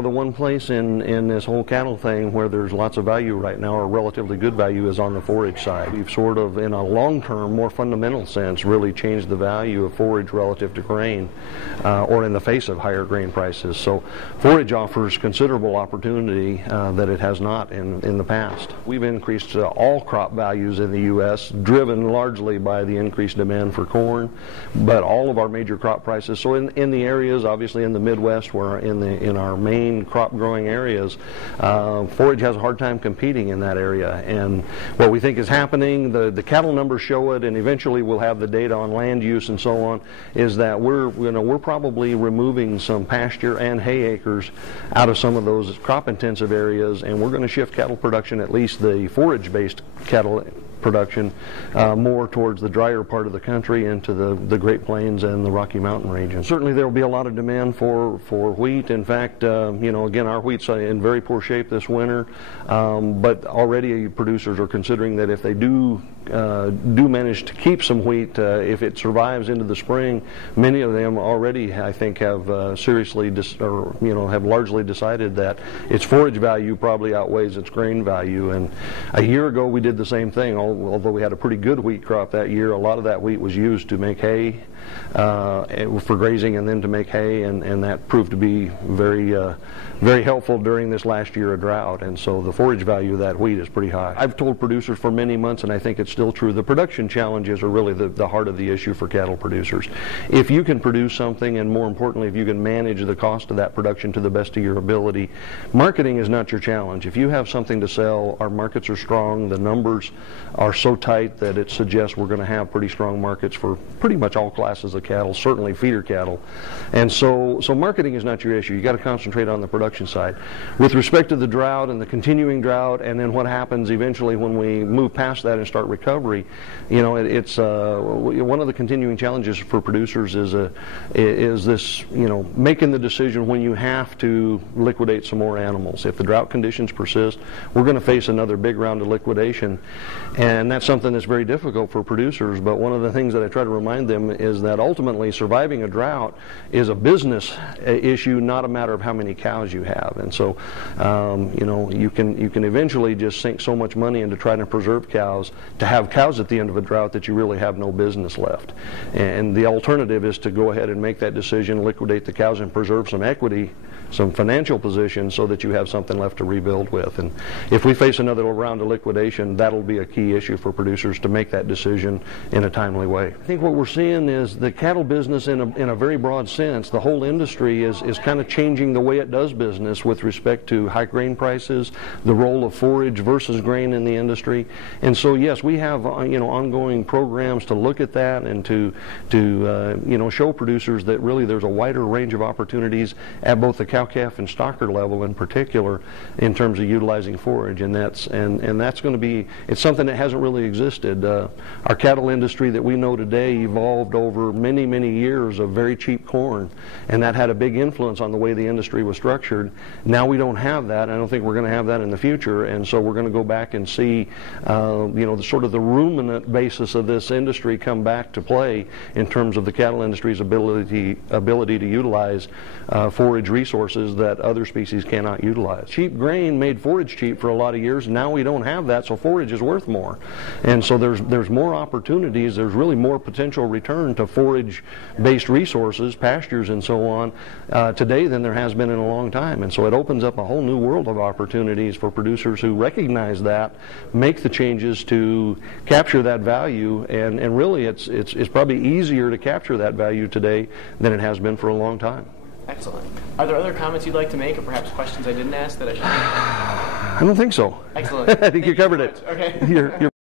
The one place in this whole cattle thing where there's lots of value right now, or relatively good value, is on the forage side. We've sort of, in a long-term, more fundamental sense, really changed the value of forage relative to grain, or in the face of higher grain prices. So forage offers considerable opportunity that it has not in the past. We've increased all crop values in the U.S., driven largely by the increased demand for corn, but all of our major crop prices. So in the areas, obviously in the Midwest, where in our main crop growing areas, forage has a hard time competing in that area. And what we think is happening, the cattle numbers show it, and eventually we'll have the data on land use and so on, is that we're probably removing some pasture and hay acres out of some of those crop intensive areas, and we're going to shift cattle production, at least the forage based cattle production, more towards the drier part of the country, into the Great Plains and the Rocky Mountain region. Certainly there will be a lot of demand for wheat. In fact, again, our wheat's in very poor shape this winter, but already producers are considering that if they do manage to keep some wheat, if it survives into the spring, many of them already, I think, have seriously have largely decided that its forage value probably outweighs its grain value. And a year ago we did the same thing. Although we had a pretty good wheat crop that year, a lot of that wheat was used to make hay, for grazing, and then to make hay, and that proved to be very helpful during this last year of drought. And so the forage value of that wheat is pretty high. I've told producers for many months, and I think it's still true, the production challenges are really the heart of the issue for cattle producers. If you can produce something, and more importantly, if you can manage the cost of that production to the best of your ability, marketing is not your challenge. If you have something to sell, our markets are strong, the numbers are so tight that it suggests we're going to have pretty strong markets for pretty much all classes of cattle, certainly feeder cattle. And so marketing is not your issue. You got to concentrate on the production side. With respect to the drought and the continuing drought, and then what happens eventually when we move past that and start recovery, it's one of the continuing challenges for producers is this, making the decision when you have to liquidate some more animals. If the drought conditions persist, we're going to face another big round of liquidation. And that's something that's very difficult for producers, but one of the things that I try to remind them is that ultimately surviving a drought is a business issue, not a matter of how many cows you have. And so, you can eventually just sink so much money into trying to preserve cows to have cows at the end of a drought that you really have no business left. And the alternative is to go ahead and make that decision, liquidate the cows, and preserve some equity, some financial position, so that you have something left to rebuild with. And if we face another round of liquidation, that'll be a key issue for producers to make that decision in a timely way. I think what we're seeing is the cattle business in a very broad sense, the whole industry is kind of changing the way it does business with respect to high grain prices, the role of forage versus grain in the industry. And so yes, we have ongoing programs to look at that and to show producers that really there's a wider range of opportunities at both the cow-calf and stocker level in particular in terms of utilizing forage, and that's going to be, it's something that hasn't really existed. Our cattle industry that we know today evolved over many, many years of very cheap corn, and that had a big influence on the way the industry was structured. Now we don't have that. I don't think we're going to have that in the future, and so we're going to go back and see the sort of the ruminant basis of this industry come back to play in terms of the cattle industry's ability to utilize forage resources that other species cannot utilize. Cheap grain made forage cheap for a lot of years. Now we don't have that, so forage is worth more. And so there's more opportunities, there's really more potential return to forage-based resources, pastures and so on, today than there has been in a long time. And so it opens up a whole new world of opportunities for producers who recognize that, make the changes to capture that value, and really it's probably easier to capture that value today than it has been for a long time. Excellent. Are there other comments you'd like to make, or perhaps questions I didn't ask that I should? I don't think so. Excellent. I think you covered it. Okay. You're